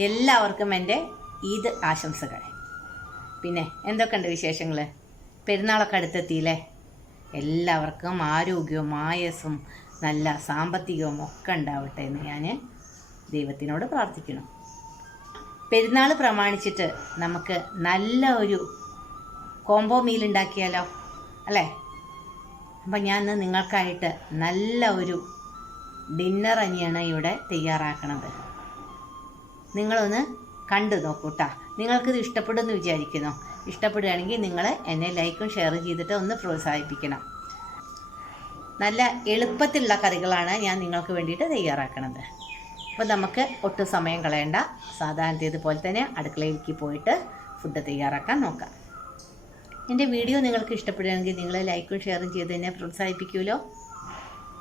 എല്ലാവർക്കും എൻ്റെ ഈദ് ആശംസകൾ. പിന്നെ എന്തൊക്കെയുണ്ട് വിശേഷങ്ങൾ? പെരുന്നാളൊക്കെ അടുത്തെത്തിയില്ലേ? എല്ലാവർക്കും ആരോഗ്യവും ആയസ്സും നല്ല സാമ്പത്തികവും ഒക്കെ ഉണ്ടാവട്ടെ എന്ന് ഞാൻ ദൈവത്തിനോട് പ്രാർത്ഥിക്കണം. പെരുന്നാൾ പ്രമാണിച്ചിട്ട് നമുക്ക് നല്ല ഒരു കോംബോ മീൽ ഉണ്ടാക്കിയാലോ അല്ലേ? അപ്പം ഞാൻ ഇന്ന് നിങ്ങൾക്കായിട്ട് നല്ല ഒരു ഡിന്നർ തന്നെയാണ് ഇവിടെ തയ്യാറാക്കണത്. നിങ്ങളൊന്ന് കണ്ടു നോക്കൂട്ടാ. നിങ്ങൾക്കിത് ഇഷ്ടപ്പെടുമെന്ന് വിചാരിക്കുന്നു. ഇഷ്ടപ്പെടുകയാണെങ്കിൽ നിങ്ങൾ എന്നെ ലൈക്കും ഷെയർ ചെയ്തിട്ട് ഒന്ന് പ്രോത്സാഹിപ്പിക്കണം. നല്ല എളുപ്പത്തിലുള്ള കറികളാണ് ഞാൻ നിങ്ങൾക്ക് വേണ്ടിയിട്ട് തയ്യാറാക്കണത്. അപ്പോൾ നമുക്ക് ഒട്ടും സമയം കളയണ്ട. സാധാരണത്തേതുപോലെ തന്നെ അടുക്കളയിലേക്ക് പോയിട്ട് ഫുഡ് തയ്യാറാക്കാൻ നോക്കാം. എൻ്റെ വീഡിയോ നിങ്ങൾക്ക് ഇഷ്ടപ്പെടുകയാണെങ്കിൽ നിങ്ങൾ ലൈക്കും ഷെയറും ചെയ്ത് എന്നെ പ്രോത്സാഹിപ്പിക്കുമല്ലോ.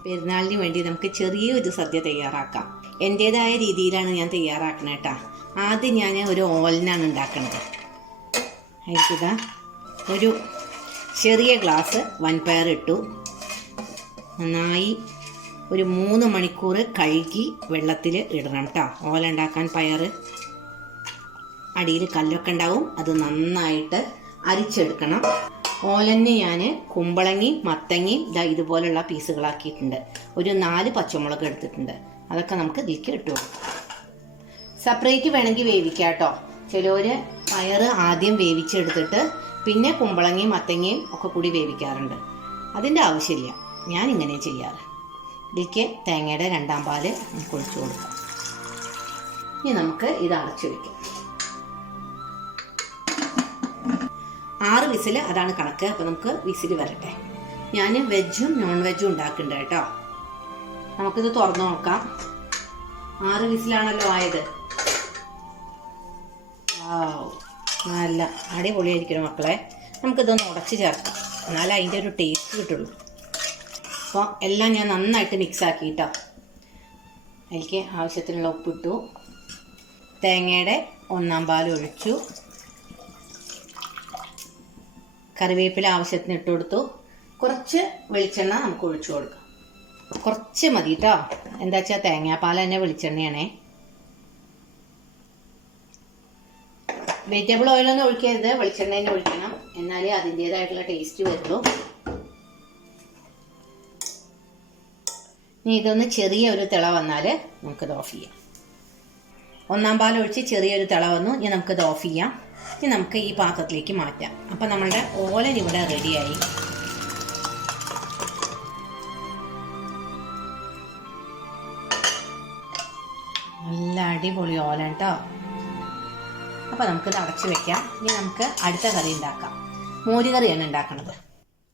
പെരുന്നാളിന് വേണ്ടി നമുക്ക് ചെറിയൊരു സദ്യ തയ്യാറാക്കാം. എൻ്റേതായ രീതിയിലാണ് ഞാൻ തയ്യാറാക്കണത് കേട്ടോ. ആദ്യം ഞാൻ ഒരു ഓലനാണ് ഉണ്ടാക്കുന്നത്. അതിൽക്കിതാ ഒരു ചെറിയ ഗ്ലാസ് വൻപയർ ഇട്ടു. നന്നായി ഒരു 3 മണിക്കൂർ കഴുകി വെള്ളത്തിൽ ഇടണം കേട്ടോ. ഓല ഉണ്ടാക്കാൻ പയർ അടിയിൽ കല്ലൊക്കെ ഉണ്ടാവും, അത് നന്നായിട്ട് അരിച്ചെടുക്കണം. ഓലന് ഞാൻ കുമ്പളങ്ങി മത്തങ്ങി ഇതുപോലുള്ള പീസുകളാക്കിയിട്ടുണ്ട്. ഒരു 4 പച്ചമുളക് എടുത്തിട്ടുണ്ട്. അതൊക്കെ നമുക്ക് ഇതിലേക്ക് ഇട്ടു കൊടുക്കാം. സെപ്പറേറ്റ് വേണമെങ്കിൽ വേവിക്കാം കേട്ടോ. ചിലർ പയർ ആദ്യം വേവിച്ചെടുത്തിട്ട് പിന്നെ കുമ്പളങ്ങയും മത്തങ്ങയും ഒക്കെ കൂടി വേവിക്കാറുണ്ട്. അതിൻ്റെ ആവശ്യമില്ല, ഞാനിങ്ങനെ ചെയ്യാറ്. ഇതിലേക്ക് തേങ്ങയുടെ 2ാം പാല് നമുക്ക് ഒഴിച്ചു കൊടുക്കാം. ഇനി നമുക്ക് ഇത് അടച്ചു വയ്ക്കാം. 6 വിസിൽ അതാണ് കണക്ക്. അപ്പോൾ നമുക്ക് വിസിൽ വരട്ടെ. ഞാൻ വെജും നോൺ വെജും ഉണ്ടാക്കുന്നുണ്ട് കേട്ടോ. നമുക്കിത് തുറന്നു നോക്കാം. 6 വിസിലാണല്ലോ ആയത്. നല്ല അടിപൊളിയായിരിക്കണം മക്കളെ. നമുക്കിതൊന്ന് ഉടച്ച് ചേർക്കാം, എന്നാലേ അതിൻ്റെ ഒരു ടേസ്റ്റ് കിട്ടുള്ളൂ. അപ്പോൾ എല്ലാം ഞാൻ നന്നായിട്ട് മിക്സാക്കി കേട്ടോ. അതിലേക്ക് ആവശ്യത്തിനുള്ള ഉപ്പിട്ടു. തേങ്ങയുടെ 1ാം പാൽ ഒഴിച്ചു. കറിവേപ്പില ആവശ്യത്തിന് ഇട്ട് കൊടുത്തു. കുറച്ച് വെളിച്ചെണ്ണ നമുക്ക് ഒഴിച്ചു കൊടുക്കാം. കുറച്ച് മതി കേട്ടോ. എന്താ വെച്ചാൽ തേങ്ങാപ്പാൽ തന്നെ വെളിച്ചെണ്ണയാണേ. വെജിറ്റബിൾ ഓയിലൊന്നും ഒഴിക്കരുത്, വെളിച്ചെണ്ണ തന്നെ ഒഴിക്കണം. എന്നാലേ അതിൻ്റേതായിട്ടുള്ള ടേസ്റ്റ് വരുള്ളൂ. ഇനി ഇതൊന്ന് ചെറിയൊരു തിള വന്നാൽ നമുക്കിത് ഓഫ് ചെയ്യാം. 1ാം പാൽ ഒഴിച്ച് ചെറിയൊരു തിള വന്നു. ഇനി നമുക്കിത് ഓഫ് ചെയ്യാം. ഇനി നമുക്ക് ഈ പാത്രത്തിലേക്ക് മാറ്റാം. അപ്പം നമ്മളുടെ ഓലൻ ഇവിടെ റെഡിയായി. നല്ല അടിപൊളി ഓലൻ കേട്ടോ. അപ്പോൾ നമുക്കിത് അടച്ചു വെക്കാം. ഇനി നമുക്ക് അടുത്ത കറി ഉണ്ടാക്കാം. മോരുകറിയാണ് ഉണ്ടാക്കുന്നത്.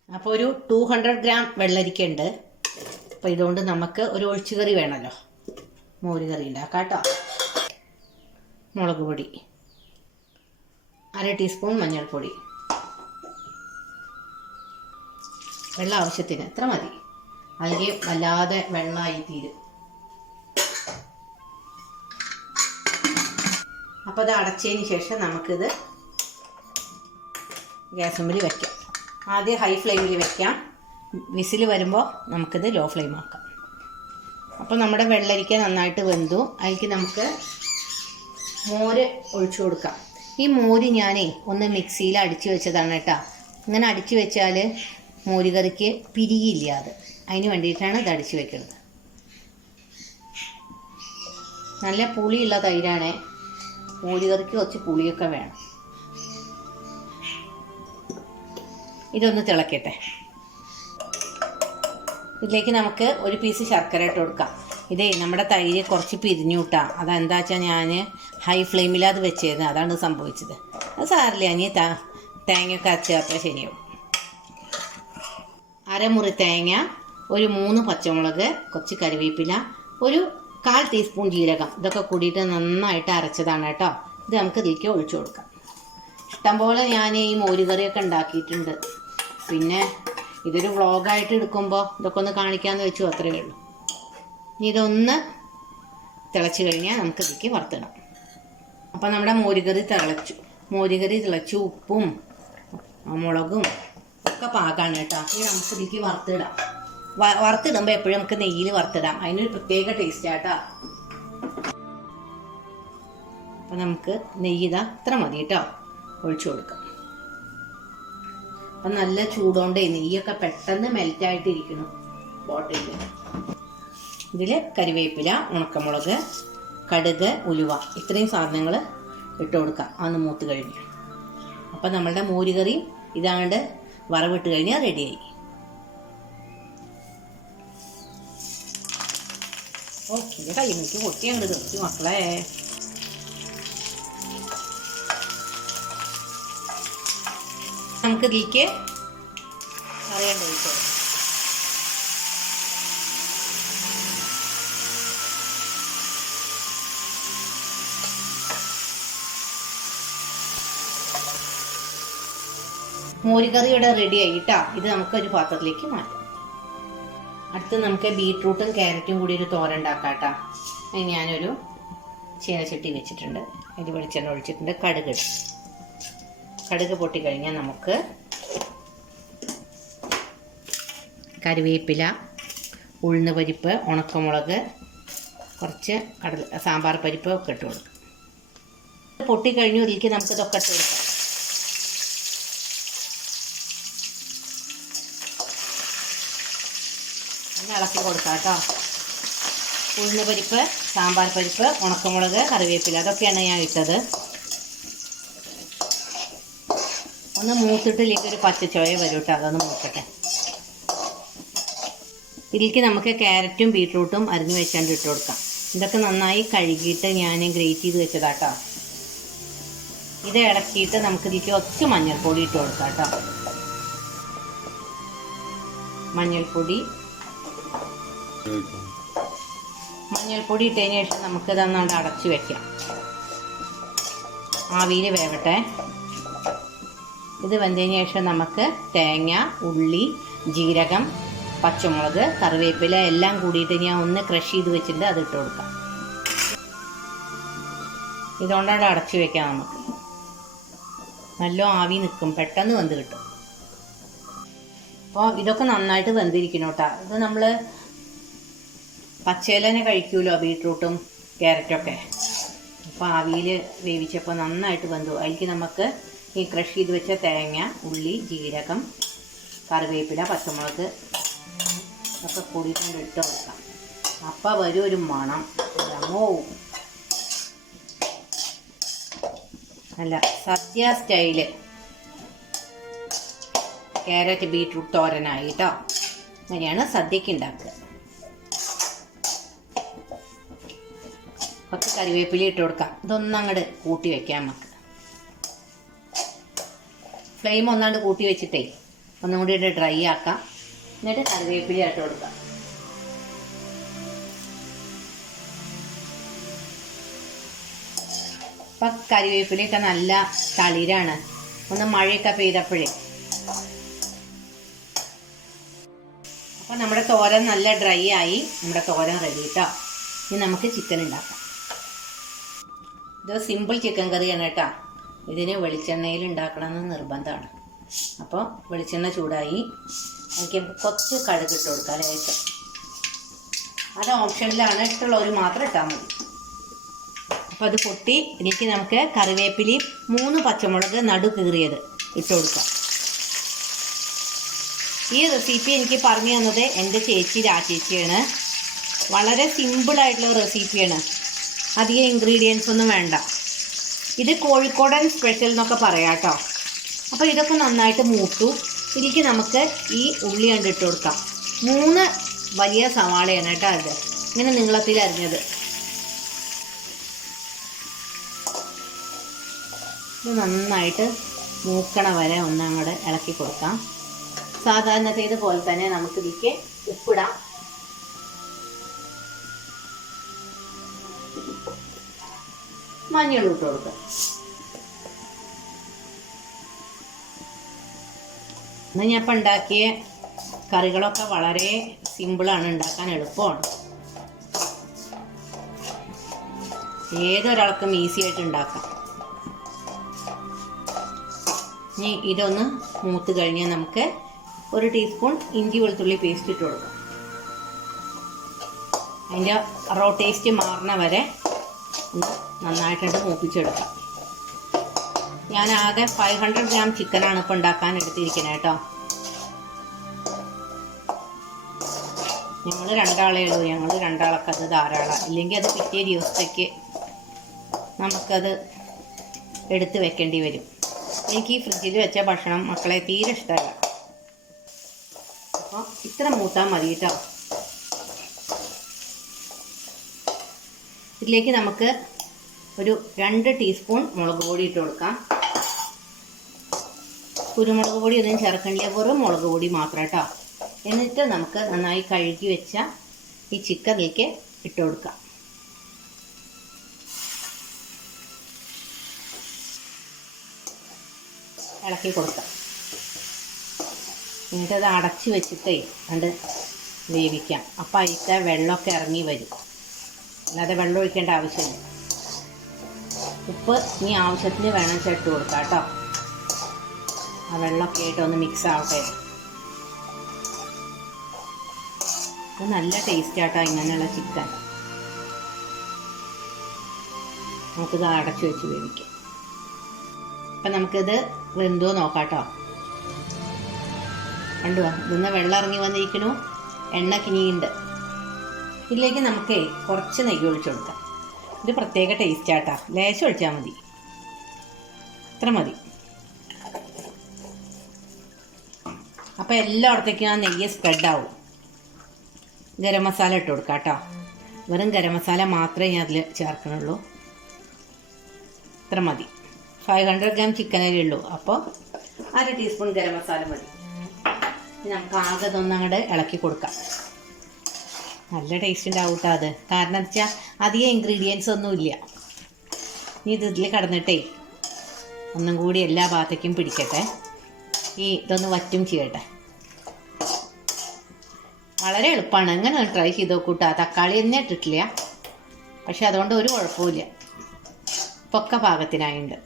അപ്പോൾ ഒരു 200 ഗ്രാം വെള്ളരിക്ക ഉണ്ട്. അപ്പോൾ ഇതുകൊണ്ട് നമുക്ക് ഒരു ഒഴിച്ചുകറി വേണമല്ലോ. മോരുകറി ഉണ്ടാക്കാം കേട്ടോ. മുളക് പൊടി 1/2 ടീസ്പൂൺ, മഞ്ഞൾപ്പൊടി, വെള്ളം ആവശ്യത്തിന് എത്ര മതി, അല്ലെങ്കിൽ വല്ലാതെ വെള്ളമായി തീരും. അപ്പോൾ അത് അടച്ചതിന് ശേഷം നമുക്കിത് ഗ്യാസ് മുമ്പിൽ വയ്ക്കാം. ആദ്യം ഹൈ ഫ്ലെയിമിൽ വയ്ക്കാം. വിസിൽ വരുമ്പോൾ നമുക്കിത് ലോ ഫ്ലെയിം ആക്കാം. അപ്പോൾ നമ്മുടെ വെള്ളരിക്ക നന്നായിട്ട് വെന്തു. അതിലേക്ക് നമുക്ക് മോര് ഒഴിച്ചു കൊടുക്കാം. ഈ മോര് ഞാനേ ഒന്ന് മിക്സിയിൽ അടിച്ചു വെച്ചതാണ് കേട്ടോ. ഇങ്ങനെ അടിച്ചു വെച്ചാൽ മോരുകറിക്ക് പിരിയില്ല. അതിന് വേണ്ടിയിട്ടാണ് ഇത് അടിച്ചു വെക്കുന്നത്. നല്ല പുളിയുള്ള തൈരാണ്. മോരുകറിക്ക് കുറച്ച് പുളിയൊക്കെ വേണം. ഇതൊന്ന് തിളക്കട്ടെ. ഇതിലേക്ക് നമുക്ക് ഒരു പീസ് ശർക്കര ഇട്ട് കൊടുക്കാം. ഇതേ നമ്മുടെ തൈര് കുറച്ച് പിരിഞ്ഞു കിട്ടാം. അതെന്താ വെച്ചാൽ ഞാൻ ഹൈ ഫ്ലെയിമിൽ അത് വെച്ചിരുന്നു, അതാണ് സംഭവിച്ചത്. അത് സാറില്ല, ഇനി തേങ്ങയൊക്കെ അരച്ച് ചേർത്താൽ ശരിയാവും. 1/2 മുറി തേങ്ങ, ഒരു 3 പച്ചമുളക്, കുറച്ച് കറിവേപ്പില, ഒരു 1/4 ടീസ്പൂൺ ജീരകം, ഇതൊക്കെ കൂടിയിട്ട് നന്നായിട്ട് അരച്ചതാണ് കേട്ടോ. ഇത് നമുക്ക് ഇതിലേക്ക് ഒഴിച്ചു കൊടുക്കാം. ഇഷ്ടംപോലെ ഞാൻ ഈ മോരുകറിയൊക്കെ ഉണ്ടാക്കിയിട്ടുണ്ട്. പിന്നെ ഇതൊരു വ്ളോഗായിട്ട് എടുക്കുമ്പോൾ ഇതൊക്കെ ഒന്ന് കാണിക്കാമെന്ന് വെച്ചു, അത്രയേ ഉള്ളൂ. ഇനി ഇതൊന്ന് തിളച്ച് കഴിഞ്ഞാൽ നമുക്ക് ഇതിലേക്ക് വറുത്തിടാം. അപ്പം നമ്മുടെ മോരുകറി തിളച്ചു. ഉപ്പും മുളകും ഒക്കെ പാകമാണ് കേട്ടോ. ഇനി നമുക്ക് ഇതിലേക്ക് വറുത്തിടാം. വറുത്തിടുമ്പോൾ എപ്പോഴും നമുക്ക് നെയ്യിൽ വറുത്തിടാം. അതിനൊരു പ്രത്യേക ടേസ്റ്റ് ആട്ടോ. അപ്പം നമുക്ക് നെയ്യ് ഇത്ര മതി കേട്ടോ ഒഴിച്ചു കൊടുക്കാം. അപ്പം നല്ല ചൂടോണ്ടേ നെയ്യൊക്കെ പെട്ടെന്ന് മെൽറ്റായിട്ടിരിക്കണം ബോട്ടിലിൽ. ഇതിൽ കരിവേപ്പില, ഉണക്കമുളക്, കടുക്, ഉലുവ ഇത്രയും സാധനങ്ങൾ ഇട്ട് കൊടുക്കാം. അതൊന്ന് മൂത്ത് കഴിഞ്ഞ് അപ്പം നമ്മളുടെ മോരുകറി ഇതാണ്ട് വറവിട്ട് കഴിഞ്ഞാൽ റെഡിയായി. ഓക്കെ, കൈ നോക്കി പൊട്ടിയുണ്ട് തീർച്ചു മക്കളെ. നമുക്ക് ഇതിലേക്ക് അറിയാണ്ട് ഒഴിച്ചോ. മോരുകറിയുടെ റെഡി ആയിട്ടാ. ഇത് നമുക്കൊരു പാത്രത്തിലേക്ക് മാറ്റാം. അടുത്ത് നമുക്ക് ബീട്രൂട്ടും ക്യാരറ്റും കൂടി ഒരു തോരൻ ഉണ്ടാക്കാം കേട്ടോ. ഞാനൊരു ചീനച്ചട്ടി വെച്ചിട്ടുണ്ട്. അതിൽ വെളിച്ചെണ്ണ ഒഴിച്ചിട്ടുണ്ട്. കടുക് പൊട്ടിക്കഴിഞ്ഞാൽ നമുക്ക് കറിവേപ്പില, ഉഴുന്ന് പരിപ്പ്, ഉണക്കമുളക്, കുറച്ച് സാമ്പാർ പരിപ്പ് ഒക്കെ ഇട്ട് കൊടുക്കാം. പൊട്ടിക്കഴിഞ്ഞു ഇതിലേക്ക് നമുക്ക് ഇതൊക്കെ ഇട്ട് കൊടുക്കാം. ഇളക്കി കൊടുക്കാം കേട്ടോ. ഉഴുന്ന് പരിപ്പ്, സാമ്പാർ പരിപ്പ്, ഉണക്കമുളക്, കറിവേപ്പില അതൊക്കെയാണ് ഞാൻ ഇട്ടത്. ഒന്ന് മൂത്തിട്ടിലേക്ക് ഒരു പച്ചച്ചോയ വരും കേട്ടോ. അതൊന്ന് മൂക്കട്ടെ. ഇതിലേക്ക് നമുക്ക് ക്യാരറ്റും ബീട്രൂട്ടും അരിഞ്ഞ് വെച്ചാണ്ട് ഇട്ട് കൊടുക്കാം. ഇതൊക്കെ നന്നായി കഴുകിയിട്ട് ഞാൻ ഗ്രേറ്റ് ചെയ്ത് വെച്ചതാട്ടോ. ഇത് ഇളക്കിയിട്ട് നമുക്ക് ഇതിലേക്ക് കുറച്ച് മഞ്ഞൾപ്പൊടി ഇട്ട് കൊടുക്കാം കേട്ടോ. മഞ്ഞൾപ്പൊടി ഇട്ടതിന് ശേഷം നമുക്ക് ഇതൊന്നുകൊണ്ട് അടച്ചു വെക്കാം. ആവിയിൽ വേവട്ടെ. ഇത് വെന്തതിന് ശേഷം നമുക്ക് തേങ്ങ, ഉള്ളി, ജീരകം, പച്ചമുളക്, കറിവേപ്പില എല്ലാം കൂടിയിട്ട് ഞാൻ ഒന്ന് ക്രഷ് ചെയ്ത് വെച്ചിട്ട് അത് ഇട്ട് കൊടുക്കാം. ഇതുകൊണ്ടാണ് അടച്ചു വെക്കാം. നമുക്ക് നല്ല ആവി നിൽക്കും, പെട്ടെന്ന് വെന്ത് കിട്ടും. അപ്പോൾ ഇതൊക്കെ നന്നായിട്ട് വെന്തിരിക്കണം കേട്ടോ. ഇത് നമ്മൾ പച്ചയിലനെ കഴിക്കുമല്ലോ ബീട്രൂട്ടും ക്യാരറ്റൊക്കെ. അപ്പോൾ ആവിയിൽ വേവിച്ചപ്പോൾ നന്നായിട്ട് വെന്തു. അതിലേക്ക് നമുക്ക് ഈ ക്രഷ് ചെയ്ത് വെച്ച തേങ്ങ, ഉള്ളി, ജീരകം, കറിവേപ്പില, പച്ചമുളക് ഒക്കെ കൂടിയിട്ടുണ്ട് ഇട്ട് കൊടുക്കാം. അപ്പം വരും ഒരു മണം. അല്ല സദ്യ സ്റ്റൈല് ക്യാരറ്റ് ബീട്രൂട്ട് തോരനായി കേട്ടോ. അങ്ങനെയാണ് സദ്യക്ക് ഉണ്ടാക്കുക. കുറച്ച് കറിവേപ്പില ഇട്ട് കൊടുക്കാം. ഇതൊന്നങ്ങോട്ട് കൂട്ടി വെക്കാം. നമുക്ക് ഫ്ലെയിം ഒന്നാണ്ട് കൂട്ടി വെച്ചിട്ടേ ഒന്നും കൂടി ഇട്ട് ഡ്രൈ ആക്കാം. എന്നിട്ട് കറിവേപ്പില ഇട്ട് കൊടുക്കാം. അപ്പം കറിവേപ്പിലയൊക്കെ നല്ല തളിരാണ്. ഒന്ന് മഴയൊക്കെ പെയ്തപ്പോഴേ. അപ്പം നമ്മുടെ തോരൻ നല്ല ഡ്രൈ ആയി. നമ്മുടെ തോരൻ റെഡി കേട്ടോ. ഇനി നമുക്ക് ചിക്കൻ ഉണ്ടാക്കാം. ഇത് സിമ്പിൾ ചിക്കൻ കറിയാണ് കേട്ടോ. ഇതിന് വെളിച്ചെണ്ണയിൽ ഉണ്ടാക്കണമെന്ന് നിർബന്ധമാണ്. അപ്പോൾ വെളിച്ചെണ്ണ ചൂടായി. എനിക്ക് കുറച്ച് കടുക് ഇട്ട് കൊടുക്കാം ലേശം. അത് ഓപ്ഷനിലാണ്. ഇഷ്ടമുള്ളവർ മാത്രം ഇട്ടാൽ മതി. അപ്പോൾ അത് പൊട്ടി. എനിക്ക് നമുക്ക് കറിവേപ്പിലയും 3 പച്ചമുളക് നടു കീറിയത് ഇട്ട് കൊടുക്കാം. ഈ റെസിപ്പി എനിക്ക് പറഞ്ഞു തന്നത് എൻ്റെ ചേച്ചി രാചേച്ചിയാണ്. വളരെ സിമ്പിളായിട്ടുള്ള റെസിപ്പിയാണ്. അധികം ഇൻഗ്രീഡിയൻസ് ഒന്നും വേണ്ട. ഇത് കോഴിക്കോടൻ സ്പെഷ്യൽ എന്നൊക്കെ പറയാം കേട്ടോ. അപ്പോൾ ഇതൊക്കെ നന്നായിട്ട് മൂത്തു. ഇതിലേക്ക് നമുക്ക് ഈ ഉള്ളി കണ്ട് ഇട്ട് കൊടുക്കാം. 3 വലിയ സവാളയാണ് കേട്ടോ. ഇത് ഇങ്ങനെ നീളത്തിൽ അരിഞ്ഞത്. ഇത് നന്നായിട്ട് മൂക്കണ വരെ ഒന്നങ്ങോട്ട് ഇളക്കി കൊടുക്കാം. സാധാരണത്തേത് പോലെ തന്നെ നമുക്ക് ഇതിലേക്ക് ഉപ്പിടാം. മഞ്ഞൾ ഇട്ട് കൊടുക്കുക. ഇന്ന് ഞാൻ ഇപ്പം ഉണ്ടാക്കിയ കറികളൊക്കെ വളരെ സിമ്പിളാണ്, ഉണ്ടാക്കാൻ എളുപ്പമാണ്. ഏതൊരാൾക്കും ഈസി ആയിട്ട് ഉണ്ടാക്കാം. ഇനി ഇതൊന്ന് മൂത്ത് കഴിഞ്ഞാൽ നമുക്ക് 1 ടീസ്പൂൺ ഇഞ്ചി വെളുത്തുള്ളി പേസ്റ്റ് ഇട്ട് കൊടുക്കാം. അതിൻ്റെ റോ ടേസ്റ്റ് മാറണ വരെ ഒന്ന് നന്നായിട്ടുണ്ട് മൂപ്പിച്ചെടുക്കാം. ഞാൻ ആകെ 500 ഗ്രാം ചിക്കനാണ് ഇപ്പോൾ ഉണ്ടാക്കാൻ എടുത്തിരിക്കുന്നത് കേട്ടോ. ഞങ്ങൾ രണ്ടാളേ ഉള്ളൂ, ഞങ്ങൾ രണ്ടാളൊക്കെ അത് ധാരാളം. ഇല്ലെങ്കിൽ അത് പിറ്റേ ദിവസത്തേക്ക് നമുക്കത് എടുത്ത് വെക്കേണ്ടി വരും. എനിക്ക് ഈ ഫ്രിഡ്ജിൽ വെച്ച ഭക്ഷണം മക്കളെ തീരെ ഇഷ്ടമല്ല. അപ്പോൾ ഇത്ര മൂത്താൽ മതി കേട്ടോ. ഇതിലേക്ക് നമുക്ക് ഒരു 2 ടീസ്പൂൺ മുളക് പൊടി ഇട്ട് കൊടുക്കാം. കുരുമുളക് പൊടി ഒന്നും ചേർക്കണില്ല, വെറും മുളക് പൊടി മാത്രം കേട്ടോ. എന്നിട്ട് നമുക്ക് നന്നായി കഴുകി വെച്ച ഈ ചിക്കനിലേക്ക് ഇട്ട് കൊടുക്കാം. ഇളക്കി കൊടുക്കാം. എന്നിട്ടത് അടച്ച് വെച്ചിട്ടേ കണ്ട് വേവിക്കാം. അപ്പം അതിലത്തെ വെള്ളമൊക്കെ ഇറങ്ങി വരും, അല്ലാതെ വെള്ളം ഒഴിക്കേണ്ട ആവശ്യമില്ല. ഉപ്പ് ഇനി ആവശ്യത്തിന് വേണം ചേർത്ത് കൊടുക്കാം കേട്ടോ. ആ വെള്ളമൊക്കെ ആയിട്ട് ഒന്ന് മിക്സ് ആവട്ടെ. ഇത് നല്ല ടേസ്റ്റ് ആട്ടോ ഇങ്ങനെയുള്ള ചിക്കൻ. നമുക്കിത് അടച്ചു വെച്ച് വേവിക്കാം. അപ്പം നമുക്കിത് വെന്തോ നോക്കാം കേട്ടോ. കണ്ടുവാ, ഇതിന്ന് വെള്ളം ഇറങ്ങി വന്നിരിക്കണു, എണ്ണ കിനിയുണ്ട്. ഇതിലേക്ക് നമുക്ക് കുറച്ച് നെയ്യ് ഒഴിച്ചു കൊടുക്കാം. ഇത് പ്രത്യേക ടേസ്റ്റ് ആട്ടാ. ലേശം ഒഴിച്ചാൽ മതി, ഇത്ര മതി. അപ്പം എല്ലായിടത്തേക്കും ആ നെയ്യ് സ്പ്രെഡാവും. ഗരം മസാല ഇട്ട് കൊടുക്കാം കേട്ടോ. വെറും ഗരം മസാല മാത്രമേ ഞാൻ അതിൽ ചേർക്കണുള്ളൂ. ഇത്ര മതി. 500 ഗ്രാം ചിക്കനല്ലേ ഉള്ളൂ, അപ്പോൾ 1/2 ടീസ്പൂൺ ഗരം മസാല മതി. നമുക്ക് ആകെ അങ്ങോട്ട് ഇളക്കി കൊടുക്കാം. നല്ല ടേസ്റ്റ് ഉണ്ടാവും കേട്ടോ അത്. കാരണം എന്താ വെച്ചാൽ അധികം ഇൻഗ്രീഡിയൻസ് ഒന്നുമില്ല. ഇനി ഇതിൽ കിടന്നിട്ടേ ഒന്നും കൂടി എല്ലാ ഭാഗത്തേക്കും പിടിക്കട്ടെ. ഇതൊന്ന് വറ്റും ചെയ്യട്ടെ. വളരെ എളുപ്പമാണ്. അങ്ങനെ ട്രൈ ചെയ്ത് നോക്കൂട്ടാ. തക്കാളി തന്നെ ഇട്ടിട്ടില്ല, പക്ഷെ അതുകൊണ്ട് ഒരു കുഴപ്പമില്ല. പൊക്ക പാകത്തിനായുണ്ട്.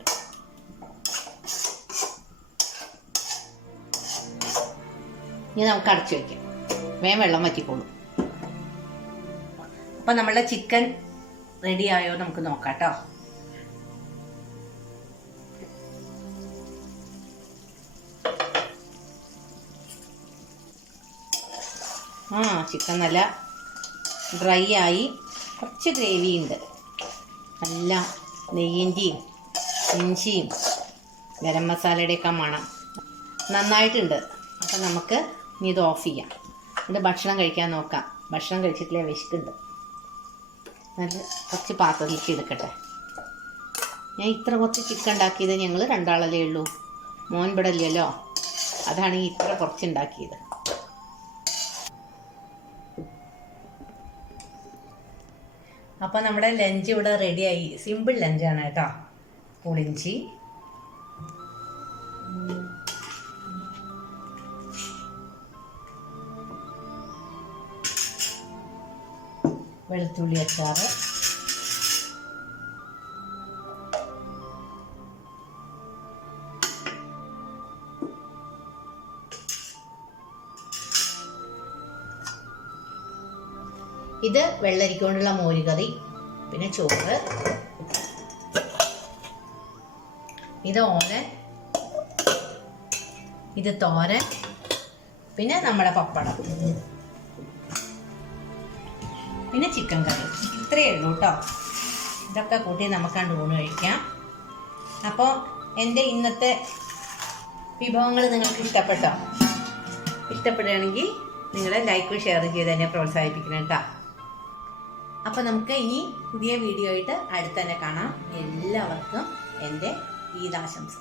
ഇനി നമുക്ക് അടച്ചു വയ്ക്കാം. വേഗം വെള്ളം വറ്റിക്കോളും. അപ്പം നമ്മളുടെ ചിക്കൻ റെഡി ആയോ നമുക്ക് നോക്കാം കേട്ടോ. ചിക്കൻ നല്ല ഡ്രൈ ആയി, കുറച്ച് ഗ്രേവി ഉണ്ട്. നല്ല നെയ്യിൻ്റെയും ഇഞ്ചിയും ഗരം മസാലയുടെയൊക്കെ മണം നന്നായിട്ടുണ്ട്. അപ്പം നമുക്ക് ഇനി ഇത് ഓഫ് ചെയ്യാം. എന്നിട്ട് ഭക്ഷണം കഴിക്കാൻ നോക്കാം. ഭക്ഷണം കഴിച്ചിട്ടില്ല, വിശക്കുണ്ട്. നല്ല കുറച്ച് പാത്രത്തിലേക്ക് എടുക്കട്ടെ. ഞാൻ ഇത്ര കുറച്ച് ചിക്കൻ ഉണ്ടാക്കിയത്, ഞങ്ങൾ രണ്ടാളല്ലേ ഉള്ളൂ, മോൻ ഇവിടെ ഇല്ലല്ലോ, അതാണ് ഈ ഇത്ര കുറച്ച് ഉണ്ടാക്കിയത്. അപ്പോൾ നമ്മുടെ ലഞ്ച് ഇവിടെ റെഡിയായി. സിമ്പിൾ ലഞ്ചാണ് കേട്ടോ. പുളിഞ്ചി, വെളുത്തുള്ളി അച്ചാറ്, ഇത് വെള്ളരിക്ക കൊണ്ടുള്ള മോരുകറി, പിന്നെ ചോറ്, ഇത് ഓലൻ, ഇത് തോരൻ, പിന്നെ നമ്മുടെ പപ്പടം, പിന്നെ ചിക്കൻ കറി. ഇത്രയേ ഉള്ളൂ കേട്ടോ. ഇതൊക്കെ കൂട്ടി നമുക്കാണ്ട് ഊണ് കഴിക്കാം. അപ്പോൾ എൻ്റെ ഇന്നത്തെ വിഭവങ്ങൾ നിങ്ങൾക്ക് ഇഷ്ടപ്പെട്ടോ? ഇഷ്ടപ്പെടുകയാണെങ്കിൽ നിങ്ങൾ ലൈക്ക് ഷെയർ ചെയ്ത് എന്നെ പ്രോത്സാഹിപ്പിക്കണം കേട്ടോ. അപ്പോൾ നമുക്ക് ഇനി പുതിയ വീഡിയോ ആയിട്ട് അടുത്ത് തന്നെ കാണാം. എല്ലാവർക്കും എൻ്റെ ഈദാശംസ.